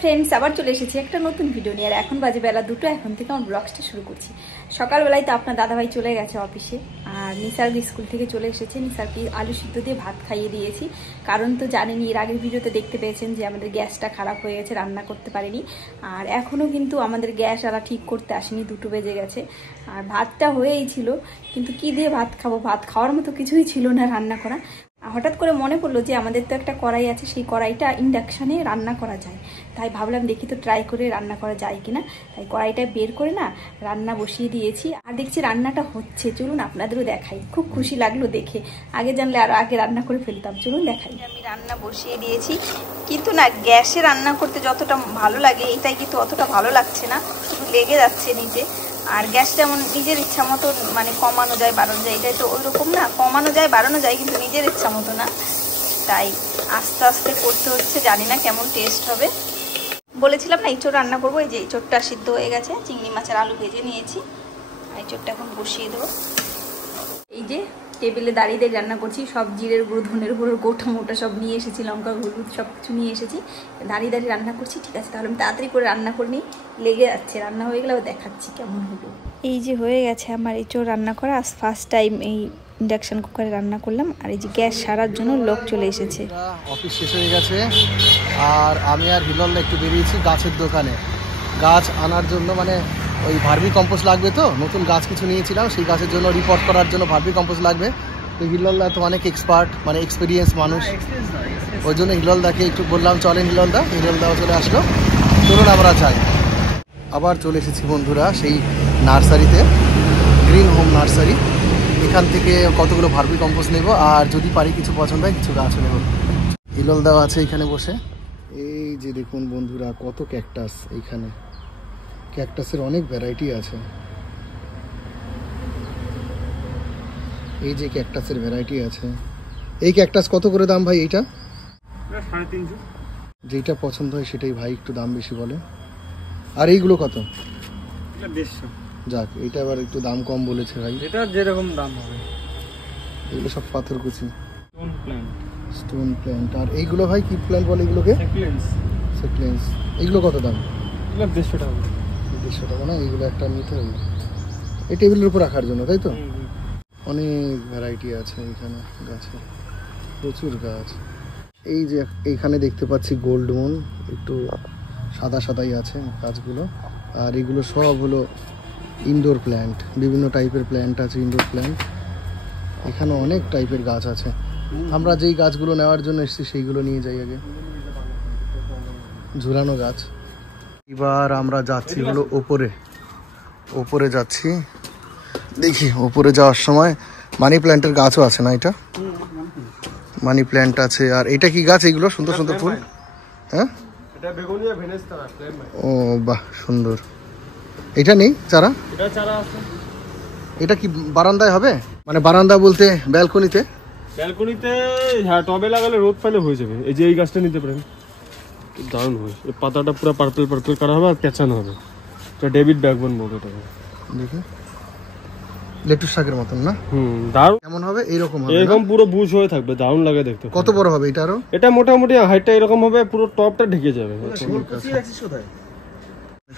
Friends, আবার চলে এসেছি একটা নতুন ভিডিও নিয়ে। আর এখন বাজে বেলা 2টো। এখন থেকে আমার ব্লগসটা শুরু করছি। সকালবেলায় তো আপনার দাদাভাই চলে গেছে অফিসে, আর নিসার স্কুল থেকে চলে এসেছে। নিসারকে আলু সিদ্ধ দিয়ে ভাত খাইয়ে দিয়েছি। কারণ তো জানেনি, এর আগের ভিডিওতে দেখতে পেয়েছেন যে আমাদের গ্যাসটা খারাপ হয়ে গেছে, রান্না করতে পারিনি। আর এখনও কিন্তু আমাদের গ্যাস আলা ঠিক করতে আসেনি, 2টো বেজে গেছে। আর ভাতটা হয়েই ছিল, কিন্তু কি দিয়ে ভাত খাবো, ভাত খাওয়ার মতো কিছুই ছিল না রান্না করা। হঠাৎ করে মনে পড়লো যে আমাদের তো একটা কড়াই আছে, সেই কড়াইটা ইন্ডাকশানে রান্না করা যায়। তাই ভাবলাম দেখি তো ট্রাই করে রান্না করা যায় কিনা। তাই কড়াইটা বের করে না রান্না বসিয়ে দিয়েছি। আর দেখছি রান্নাটা হচ্ছে, চলুন আপনাদেরও দেখাই। খুব খুশি লাগলো দেখে, আগে জানলে আরো আগে রান্না করে ফেলতাম। চলুন দেখাই। আমি রান্না বসিয়ে দিয়েছি, কিন্তু না গ্যাসে রান্না করতে যতটা ভালো লাগে এটাই কিন্তু অতটা ভালো লাগছে না, শুধু লেগে যাচ্ছে নিচে। আর গ্যাস যেমন নিজের ইচ্ছা মতো মানে কমানো যায় বাড়ানো যায়, এটাই তো ওই রকম না, কমানো যায় বাড়ানো যায় কিন্তু নিজের ইচ্ছা মতো না। তাই আস্তে আস্তে করতে হচ্ছে, জানি না কেমন টেস্ট হবে। বলেছিলাম না এঁচোড় রান্না করবো, এই যে এঁচোড়টা সিদ্ধ হয়ে গেছে, চিংড়ি মাছের আলু ভেজে নিয়েছি। আর এঁচোড়টা এখন বসিয়ে দেবো। এই যে টেবিলে দাঁড়িয়ে দিয়ে রান্না করছি, সব জিরের গুঁড়ো, ধনের গুঁড়ো, গোটা মোটা সব নিয়ে এসেছি, লঙ্কা হলুদ সব কিছু নিয়ে এসেছি। দাঁড়িয়ে দাঁড়িয়ে রান্না করছি। ঠিক আছে, তাহলে আমি তাড়াতাড়ি করে রান্না করে নিই, লেগে যাচ্ছে। রান্না হয়ে গেলেও দেখাচ্ছি কেমন হলো। এই যে হয়ে গেছে আমার এঁচোড় রান্না করা। আজ ফার্স্ট টাইম এই ইন্ডাকশান কুকারে রান্না করলাম। আর এই যে গ্যাস সারার জন্য লোক চলে এসেছে। অফিস শেষ হয়ে গেছে, আর আমি আর হিলল একটু বেরিয়েছি গাছের দোকানে। গাছ আনার জন্য, মানে ওই ভার্মি কম্পোস্ট লাগবে, তো নতুন গাছ কিছু নিয়েছিলাম, সেই গাছের জন্য রিপোর্ট করার জন্য ভার্মি কম্পোস্ট লাগবে। তো হিললদা তো অনেক এক্সপার্ট, মানে এক্সপিরিয়েন্স মানুষ, ওই জন্য হিললদাকে একটু বললাম চলেন হিললদাও চলে আসলো। চলুন আমরা যাই। আবার চলে এসেছি বন্ধুরা সেই নার্সারিতে, গ্রিন হোম নার্সারি। এখান থেকে কতগুলো ভার্মি কম্পোস্ট নেব, আর যদি পারি কিছু পছন্দ হয় কিছু গাছও নেব। হিললদাও আছে এখানে বসে। এই যে দেখুন বন্ধুরা, কত ক্যাকটাস এইখানে। ক্যাকটাসের অনেক ভ্যারাইটি আছে। এই যে ক্যাকটাসের ভ্যারাইটি আছে। এই ক্যাকটাস কত করে দাম ভাই? এইটা 350। যেটা পছন্দ হয় সেটাই ভাই একটু দাম বেশি বলে। আর এইগুলো কত? এটা 150। যাক, এটা আবার একটু দাম কম বলেছে ভাই। এটা যেরকম দাম হবে। এগুলো সব পাথরকুচি স্টোন প্ল্যান্ট। Stone plant. আর এইগুলো ভাই কি প্ল্যান্ট বলে এগুলোকে? সেকুলেন্স। এইগুলো কত দাম? এগুলো 150 টাকা। 150 টাকা না? এইগুলো একটা নিতে হবে এই টেবিলের উপর রাখার জন্য, তাই তো? অনেক ভ্যারাইটি আছে এখানে গাছে, প্রচুর গাছ। এই যে এইখানে দেখতে পাচ্ছি গোল্ড মুন, একটু সাদা সাদাই আছে গাছগুলো। আর এগুলো সব হলো ইনডোর প্ল্যান্ট, বিভিন্ন টাইপের প্ল্যান্ট আছে, ইনডোর প্ল্যান্ট। এখানে অনেক টাইপের গাছ আছে। আমরা যেই গাছগুলো নেওয়ার জন্য এসেছি সেইগুলো নিয়ে যাই আগে। ঝুলানো গাছ। এবার আমরা যাচ্ছি হলো ওপরে যাচ্ছি। দেখি ওপরে যাওয়ার সময় মানি প্ল্যান্টের গাছও আছে না? এটা মানি প্ল্যান্ট আছে। আর এটা কি গাছ? এগুলো সুন্দর সুন্দর ফুল। হ্যাঁ, এটা বেগুনিয়া ভেনেস্তারা ফ্লেম। ও বাহ, সুন্দর। এটা নেই চারা? এটা চারা আছে। এটা কি বারান্দায় হবে? মানে বারান্দা বলতে ব্যালকনিতে? ব্যালকনিতে হ্যাঁ, টবে লাগালে রোদ পেলে হয়ে যাবে। এই যে এই গাছটা নিতে পারেন, দারুণ হয়। এই পাতাটা পুরো পার্পল পার্পল করা হবে আর পেঁচানো হবে। এটা ডেভিড ব্যাকবোন বলে এটাকে। দেখি, লেটুস শাকের মতন না? দারুণ। কেমন হবে? এইরকম হবে? এরকম পুরো বুশ হয়ে থাকবে, দারুণ লাগে দেখতে। কত বড় হবে এটা? আরো এটা মোটামুটি হাইটটা এরকম হবে, পুরো টপটা ঢেকে যাবে।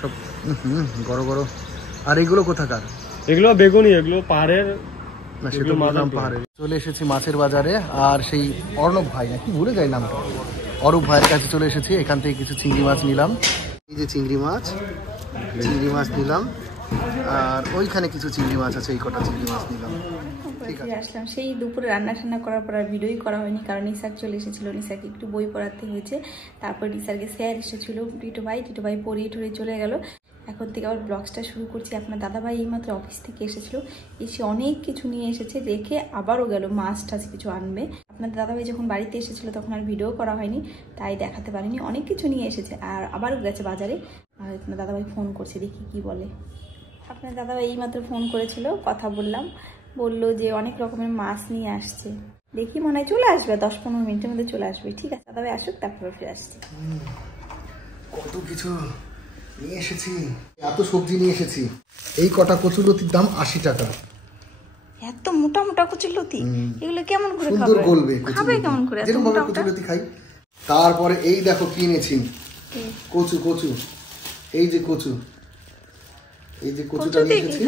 সব বড় বড়। আর এগুলো কোথাকার? এগুলো বেগুনি, এগুলো পাহাড়ের না, সেটা মাদাম পাহাড়ে। চলে এসেছি মাছের বাজারে, আর সেই অর্ণব ভাই নাকি, ভুলে যাই নামটা, অরূপ ভাইয়ের কাছে চলে এসেছি। এখান থেকে কিছু চিংড়ি মাছ নিলাম। এই যে চিংড়ি মাছ নিলাম। আর ওইখানে কিছু চিংড়ি মাছ আছে, এই কটা চিংড়ি মাছ নিলাম। আসলাম সেই দুপুরে রান্না করার পর আর ভিডিওই করা হয়নি, কারণ নিসার চলে এসেছিল। নিসারকে একটু বই পড়াতে হয়েছে। তারপর নিসারকে স্যার এসেছিল, টিটো ভাই পড়িয়ে টড়িয়ে চলে গেল। এখন থেকে আবার ব্লগসটা শুরু করছি। আপনার দাদাভাই এইমাত্র অফিস থেকে এসেছিল, এসে অনেক কিছু নিয়ে এসেছে, রেখে আবারও গেল মাছ টাছ কিছু আনবে। আপনার দাদাভাই যখন বাড়িতে এসেছিল তখন আর ভিডিও করা হয়নি, তাই দেখাতে পারিনি। অনেক কিছু নিয়ে এসেছে, আর আবারও গেছে বাজারে। আর আপনার দাদাভাই ফোন করছে, দেখি কি বলে। আপনার দাদাভাই এইমাত্র ফোন করেছিল, কথা বললাম। বললো যে অনেক রকমের মাছ নিয়ে আসছে। দেখি, মনে হয় চলে আসবে, 10-15 মিনিটের মধ্যে চলে আসবে। ঠিক আছে, দাদাভাই আসুক, তারপরে ফিরে আসছি। কত কিছু নিয়ে এসেছি, এত সবজি নিয়ে এসেছি। এই কটা কচুলতির দাম 80 টাকা। এত মোটা মোটা কচুলতি, এগুলো কেমন করে সুন্দর গলবে? খাবে কেমন করে? যেরকম ভাবে কচুলতি খাই। তারপরে এই দেখো কি এনেছি, কচু কচু, এই যে কচু, এই যে কচুটা নিয়ে এসেছি।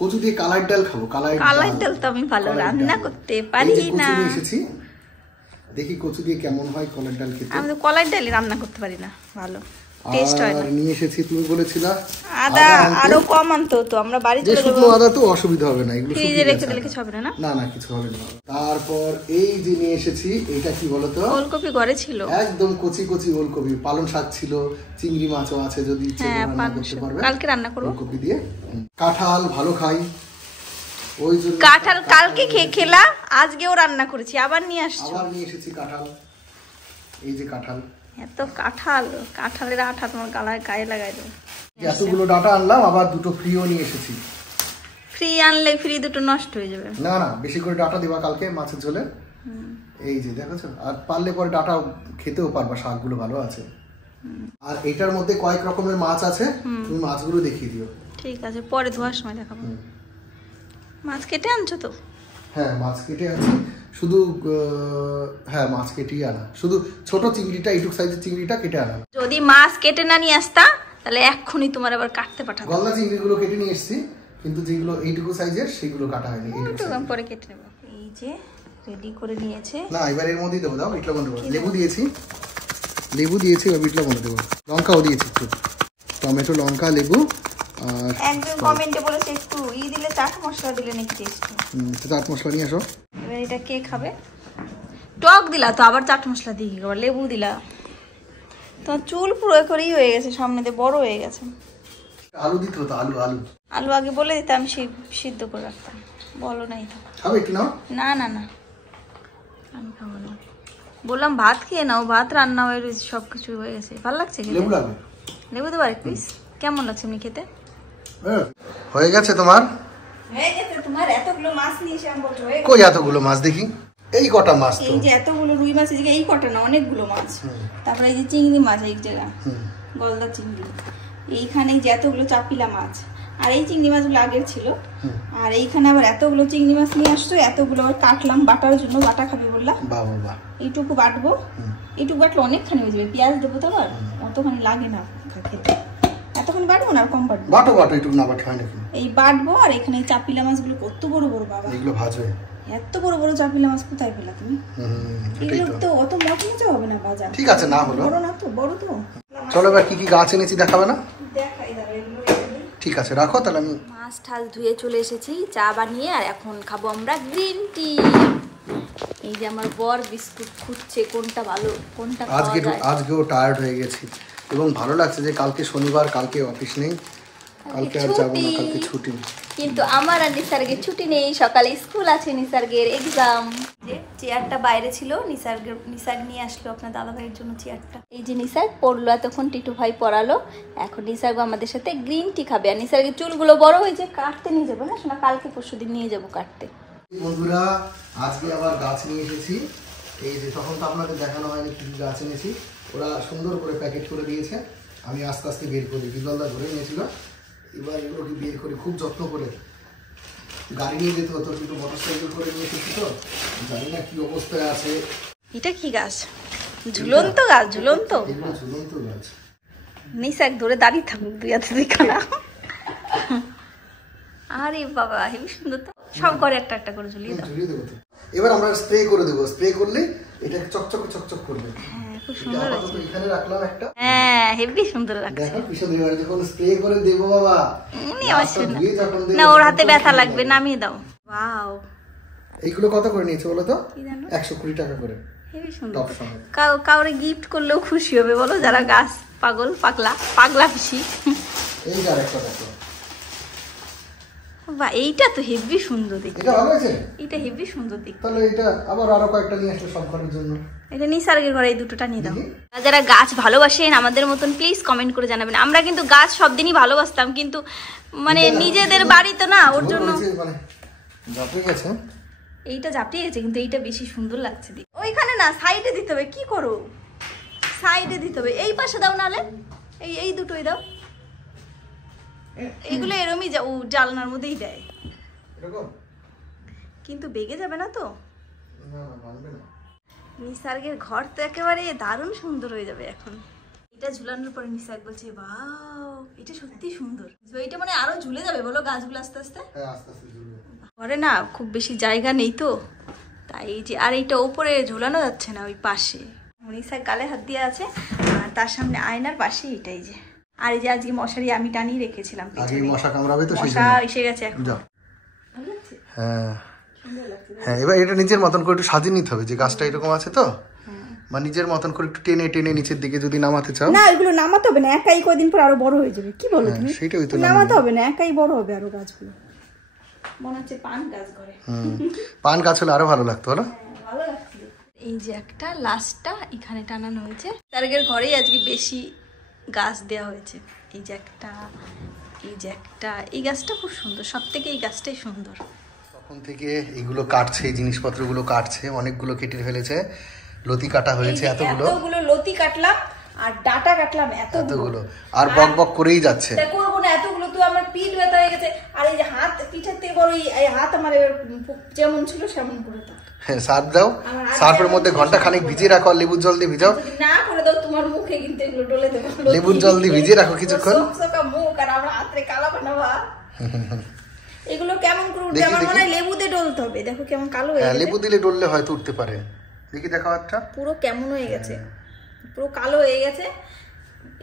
কচু দিয়ে কালাই ডাল খাবো। কালাই ডাল তো আমি ভালো রান্না করতে পারি না। নিয়ে এসেছি, দেখি কচু দিয়ে কেমন হয় কলাই ডাল খেতে। আমি তো কলাই ডালই রান্না করতে পারি না, ভালো টেস্ট হয় না। আর নিয়ে এসেছি, তুমি বলেছিলা আদা আরো কম আনতো, তো আমরা বাড়ি চলে যাব। শুকনো আদা তো অসুবিধা হবে না, এগুলো ফ্রিজে রেখে দিলে কিছু হবে না। না না কিছু হবে না। তারপর এই যে নিয়ে এসেছি, এটা কি বলতো? ওলকপি ঘরে ছিল, একদম কচি কচি ওলকপি। পালং শাক ছিল, চিংড়ি মাছও আছে, যদি ইচ্ছে করে রান্না করতে পারবে। কালকে রান্না করব ওলকপি দিয়ে। কাঁঠাল ভালো খাই, ওই জন্য কাঁঠাল কালকে খেলা, আজকেও রান্না করেছি, আবার নিয়ে আসছি। আবার নিয়ে এসেছি কাঁঠাল, এই যে কাঁঠাল। এত কাঁঠালের আঠা তোমার গায়ে লাগাই দেবো। এতগুলো ডাটা আনলাম, আবার দুটো ফ্রিও নিয়ে এসেছি। ফ্রি আনলে ফ্রি দুটো নষ্ট হয়ে যাবে। না না, বেশি করে ডাটা দিবা কালকে মাছের ঝোলে। এই যে দেখেছো, আর পারলে পরে ডাটা খেতেও পারবা, শাকগুলো ভালো আছে। আর এটার মধ্যে কয়েক রকমের মাছ আছে, তুমি মাছগুলো দেখিয়ে দিও। ঠিক আছে, পরে ধোয়ার সময় দেখাবো। মাছ কেটে আনছো তো? হ্যাঁ মাছ কেটে আছে, শুধু হ্যাঁ মাছ কেটেই আনা, শুধু ছোট চিংড়িটা, এইটুক সাইজের চিংড়িটা কেটে আনা। যদি মাছ কেটে না নিয়ে আসতা তাহলে এক্ষুনি তোমার আবার কাটতে পাঠাবো। গলদা চিংড়িগুলো কেটে নিয়ে এসেছি, কিন্তু যেগুলো এইটুকু সাইজের সেগুলো কাটা হয়নি। পরে কেটে নেবো। এই যে রেডি করে নিয়েছে। না এবার এর মধ্যেই দেবো, দাও বিট লবণ দেবো। লেবু দিয়েছি, এবার বিট লবণ দেবো। লঙ্কাও দিয়েছি একটু, টমেটো, লঙ্কা, লেবু। আর একজন কমেন্টে বলেছে একটু দিলে, চাট মশলা দিলে নাকি টেস্ট হয়। চাট মশলা নিয়ে আসো। এবার এটা কে খাবে? টক দিলা তো, আবার চাট মশলা দিয়ে কি খাবার? লেবু দিলা, তোমার চুল পুরো করেই হয়ে গেছে, সামনে দিয়ে বড় হয়ে গেছে। আলু দিতে হতো, আলু আলু আলু আগে বলে দিতে, আমি সিদ্ধ করে রাখতাম। বলো নাই তো। খাবে একটু নাও। না না না, আমি খাবো না। বললাম ভাত খেয়ে নাও, ভাত রান্না হয়ে রয়েছে, সবকিছু হয়ে গেছে। ভালো লাগছে খেতে? লেবু লাগবে, লেবু দেবো এক পিস। কেমন লাগছে এমনি খেতে? হয়ে গেছে তোমার? হয়ে গেছে তোমার। এতগুলো মাছ নিয়ে এসে আমি বলছো কই এতগুলো মাছ দেখি? এই কটা মাছ তো। এই যে এতগুলো রুই মাছ, এই কটা না, অনেকগুলো মাছ। তারপরে এই যে চিংড়ি মাছ, এই জায়গা গলদা চিংড়ি, এইখানে যে এতগুলো চাপিলা মাছ, আর এই চিংড়ি মাছগুলো আগের ছিল। আর এইখানে আবার এতগুলো চিংড়ি মাছ নিয়ে আসছো, এতগুলো আবার কাটলাম বাটার জন্য। বাটা খাবে বললাম, এইটুকু বাটবো। এইটুকু বাটলে অনেকখানি হয়ে যাবে, পেঁয়াজ দেবো তো, আবার অতখানি লাগে না খেতে। এতখানি বাটবো না, আর কম বাটবো। বাটো বাটো, একটু না বাট হয় নাকি? এই বাটবো। আর এখানে চাপিলা মাছগুলো কত বড় বড় বাবা, এগুলো ভাজবে। এত বড় বড় চাপিলা মাছ কোথায় পেলা তুমি? এগুলো তো অত মচমচে হবে না বাজার। ঠিক আছে, না হলো বড় না তো, বড় তো। চলো এবার কি কি গাছ এনেছি দেখাবে না? দেখাই দাঁড়া, এগুলো ঠিক আছে রাখো তাহলে। আমি মাছ ঠাল ধুয়ে চলে এসেছি, চা বানিয়ে, আর এখন খাবো আমরা গ্রিন টি। এই যে আমার বর বিস্কুট খুঁজছে কোনটা ভালো, কোনটা খাওয়া যায়। আজকেও টায়ার্ড হয়ে গেছি, এবং ভালো লাগছে যে কালকে শনিবার, কালকে অফিস নেই, কালকে আর যাবো না, কালকে ছুটি। কিন্তু আমার আর নিসার্গের ছুটি নেই, সকালে স্কুল আছে, নিসার্গের এক্সাম। যে চেয়ারটা বাইরে ছিল, নিসার্গ নিয়ে আসলো আপনার দাদা ভাইয়ের জন্য চেয়ারটা। এই যে নিসার্গ পড়লো, এতক্ষণ টিটু ভাই পড়ালো। এখন নিসার্গ আমাদের সাথে গ্রিন টি খাবে। আর নিসার্গের চুলগুলো বড় হয়েছে, কাটতে নিয়ে যাবো। হ্যাঁ শোনা, কালকে পরশুদিন নিয়ে যাবো কাটতে। বন্ধুরা আজকে আবার গাছ নিয়ে এসেছি। এই যে তখন তো আপনাদের দেখানো হয়নি কি গাছ এনেছি, ওরা সুন্দর করে প্যাকেট করে দিয়েছে। আমি আস্তে আস্তে বের করি, বিগলদা ধরে নিয়েছিল, এবার এগুলোকে বের করি খুব যত্ন করে। গাড়ি নিয়ে যেতে হতো, কিন্তু মোটরসাইকেল করে নিয়ে এসেছি তো, জানি না কি অবস্থায় আছে। এটা কি গাছ? ঝুলন্ত গাছ, ঝুলন্ত। এগুলো ঝুলন্ত গাছ। নিসার্গ ধরে দাঁড়িয়ে থাকুক, দুই হাতে দুই খানা। আরে বাবা হেবি সুন্দর তো, সব ঘরে একটা একটা করে ঝুলিয়ে দাও। দেবো তো। এবার আমরা স্প্রে করে দেবো, স্প্রে করলে এটা চকচক চকচক করবে। হ্যাঁ খুব সুন্দর লাগছে। এখানে রাখলাম একটা। হ্যাঁ হেবি সুন্দর লাগছে। দেখো পিছনে এবারে যখন স্প্রে করে দেবো বাবা, না ওর হাতে ব্যথা লাগবে, নামিয়ে দাও। ওয়াও, এইগুলো কত করে নিয়েছে বলো তো? কি জানো? 120 টাকা করে। হেবি সুন্দর। টপ সমেত। কাউরে গিফট করলেও খুশি হবে বলো, যারা গাছ পাগল, পাগলা খুশি। এই যে আরেকটা দেখো। বাহ, এইটা তো হেভি সুন্দর দেখতে। এটা ভালো আছে? এটা হেভি সুন্দর দেখতে। তাহলে এটা আবার আরো কয়েকটা নিয়ে আসলে সব ঘরের জন্য। এটা নিসার্গের ঘরে এই দুটোটা নিয়ে দাও। যারা গাছ ভালোবাসেন আমাদের মতন প্লিজ কমেন্ট করে জানাবেন। আমরা কিন্তু গাছ সব দিনই ভালোবাসতাম, কিন্তু মানে নিজেদের বাড়ি তো না, ওর জন্য মানে ঝাপড়ে গেছে। এইটা ঝাপটিয়ে গেছে, কিন্তু এইটা বেশি সুন্দর লাগছে। ওইখানে না, সাইডে দিতে হবে। কি করো, সাইডে দিতে হবে। এই পাশে দাও, নালে এই দুটোই দাও। এগুলো এরমই জালনার মধ্যেই দেয়, কিন্তু বেগে যাবে না তো। নিসার্গের ঘর তো একেবারে দারুণ সুন্দর হয়ে যাবে এখন। এটা ঝুলানোর পরে নিসাক বলছে ওয়াও এটা সত্যি সুন্দর। এটা মানে আরো ঝুলে যাবে বলো গাছগুলো আস্তে আস্তে? হ্যাঁ আস্তে আস্তে ঝুলবে। ঘরে না খুব বেশি জায়গা নেই তো, তাই এই যে আর এইটা উপরে ঝুলানো যাচ্ছে না, ওই পাশে নিসাক গালে হাত দিয়ে আছে আর তার সামনে আয়নার পাশে এটাই যে। আর এই যে আজকে মশারি আমি টানিয়ে রেখেছিলাম, মশা কামড়াবে তো সেই মশা এসে গেছে এখন। হ্যাঁ হ্যাঁ, এবার এটা নিজের মতন করে একটু সাজিয়ে নিতে হবে, যে গাছটা এরকম আছে তো, মানে নিজের মতন করে একটু টেনে টেনে নিচের দিকে যদি নামাতে চাও। না এগুলো নামাতে হবে না, একাই কয়দিন পর আরো বড় হয়ে যাবে। কি বলো তুমি? সেটাই তো নামাতে হবে না, একাই বড় হবে আরো গাছগুলো। মনে হচ্ছে পান গাছ করে। পান গাছ হলে আরো ভালো লাগতো, বলো? ভালো লাগছিল। এই যে একটা লাস্টটা এখানে টানানো হয়েছে, তারকের ঘরেই আজকে বেশি গাছ দেওয়া হয়েছে। এই যে একটা, এই যে একটা, এই গাছটা খুব সুন্দর, সব থেকে এই গাছটাই সুন্দর। তখন থেকে এইগুলো কাটছে, এই জিনিসপত্রগুলো কাটছে, অনেকগুলো কেটে ফেলেছে, লতি কাটা হয়েছে এতগুলো লতি কাটলাম আর ডাটা কাটলাম এতগুলো, আর বক বক করেই যাচ্ছে। করবো না এতগুলো, তো আমার পিঠ ব্যথা হয়ে গেছে। আর এই যে হাত, পিঠের থেকে বড় এই হাত আমার যেমন ছিল সেমন করে দাও। হ্যাঁ সার্ফ দাও, সার্ফের মধ্যে ঘন্টা খানিক ভিজিয়ে রাখো, লেবুর জল দিয়ে ভিজাও। না করে দাও তোমার মুখে কিন্তু এগুলো ডলে দেবো, লেবুর জল দিয়ে ভিজিয়ে রাখো কিছুক্ষণ। মুখ আর আমার হাতে কালো বানাবা। এগুলো কেমন করে উঠবে? আমার মনে হয় লেবু দিয়ে ডলতে হবে। দেখো কেমন কালো হয়ে গেছে। লেবু দিলে ডললে হয়তো উঠতে পারে। দেখি দেখাও একটা। পুরো কেমন হয়ে গেছে, পুরো কালো হয়ে গেছে।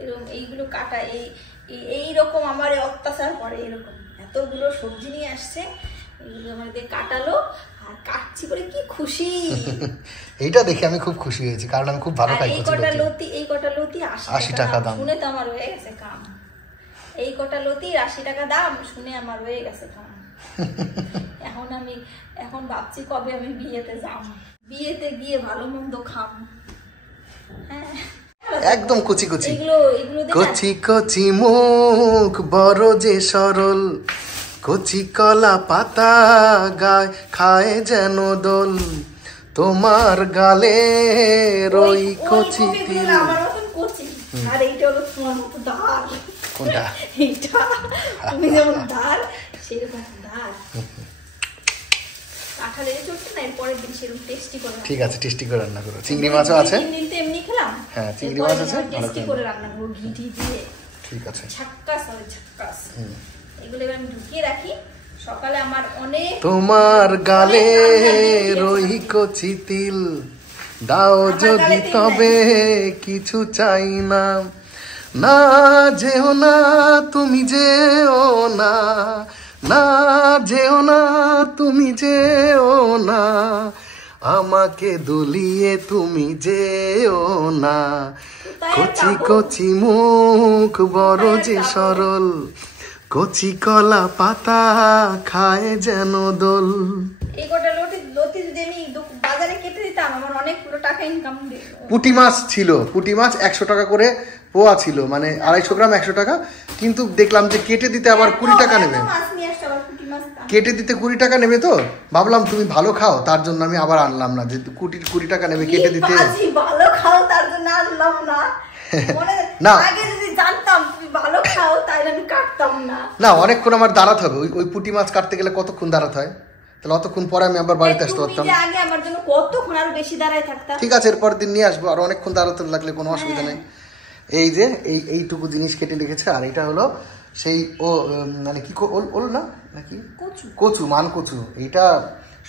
এরকম এইগুলো কাটা, এইরকম আমার অত্যাচার করে, এরকম এতগুলো সবজি নিয়ে আসছে, এগুলো আমার দিয়ে কাটালো আর কাটছি করে কি খুশি। এইটা দেখে আমি খুব খুশি হয়েছি, কারণ আমি খুব ভালো খাই। এই কটা লতি 80 টাকা দাম। শুনে তো আমার হয়ে গেছে কাম। এই কটা লতি 80 টাকা দাম শুনে আমার হয়ে গেছে কাম। এখন ভাবছি কবে আমি বিয়েতে যাব, বিয়েতে গিয়ে ভালো মন্দ খাবো। হ্যাঁ একদম কচি কচি, কচি কচি মুখ বড় যে সরল, কচি কলা পাতা গায় খায় যেন দোল, তোমার গালে রই কচি তিল। আর এইটা হলো তোমার মতো দাঁড়। কোনটা? এইটা তুমি যেমন দাঁড় সেরকম দাঁড়। ঠিক আছে, টেস্টি করে রান্না করো। চিংড়ি মাছও আছে। এমনি খেলাম। হ্যাঁ চিংড়ি মাছ আছে, টেস্টি করে রান্না করব ঘি দিয়ে। ঠিক আছে। ছাক্কাস হবে ছাক্কাস। এগুলো এবার আমি ঢুকিয়ে রাখি। সকালে আমার অনেক, তোমার গালে রই কচি তিল, দাও যদি তবে কিছু চাই না, না যেও না তুমি যেও না, না যেও না তুমি যেও না, আমাকে দুলিয়ে তুমি যেও না, কচি কচি মুখ বড় যে সরল, কচি কলা পাতা খায় যেন দোল। এই গোটা লতি যদি আমি বাজারে কেটে দিতাম আমার অনেকগুলো টাকা ইনকাম দিত। পুঁটি মাছ ছিল, পুঁটি মাছ 100 টাকা করে পোয়া ছিল, মানে 250 গ্রাম 100 টাকা, কিন্তু দেখলাম যে কেটে দিতে আবার 20 টাকা নেবে। কেটে দিতে 20 টাকা নেবে, তো ভাবলাম তুমি ভালো খাও তার জন্য আমি আবার আনলাম না, যে 20 টাকা নেবে কেটে দিতে। ভালো খাও তার জন্য আনলাম না, না আগে যদি জানতাম তুমি ভালো খাও তাহলে আমি কাটতাম না। না অনেকক্ষণ আমার দাঁড়াতে হবে, ওই পুঁটি মাছ কাটতে গেলে কতক্ষণ দাঁড়াতে হয়, তাহলে অতক্ষণ পরে আমি আবার বাড়িতে আসতে পারতাম। আগে আমার জন্য কতক্ষণ আরো বেশি দাঁড়ায় থাকতাম। ঠিক আছে, এরপর দিন নিয়ে আসবো, আর অনেকক্ষণ দাঁড়াতে লাগলে কোনো অসুবিধা নেই। এই যে এইটুকু জিনিস কেটে রেখেছে, আর এটা হলো সেই মানে কি ওল না নাকি কচু, মান কচু। এইটা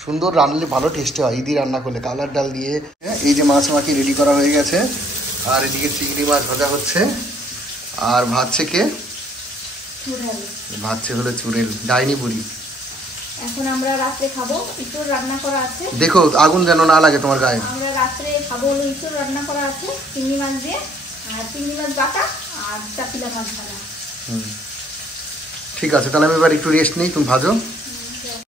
সুন্দর রান্নালে ভালো টেস্টি হয়, ঈদি রান্না করলে কালার ডাল দিয়ে। এই যে মাছ মাখি রেডি করা হয়ে গেছে, আর এদিকে চিংড়ি মাছ ভাজা হচ্ছে, আর ভাজছে কে? ভাজছে হলো চুড়েল, ডাইনি বুড়ি। এখন আমরা রাত্রে খাবো, ইঁচড় রান্না করা আছে। দেখো আগুন যেন না লাগে তোমার গায়ে। আমরা রাত্রে খাবো হলো ইঁচড় রান্না করা আছে চিংড়ি মাছ দিয়ে, আর চিংড়ি মাছ বাটা আর চাপিলা মাছ ভাজা। ঠিক আছে, তাহলে আমি এবার একটু রেস্ট নিই, তুমি ভাজো।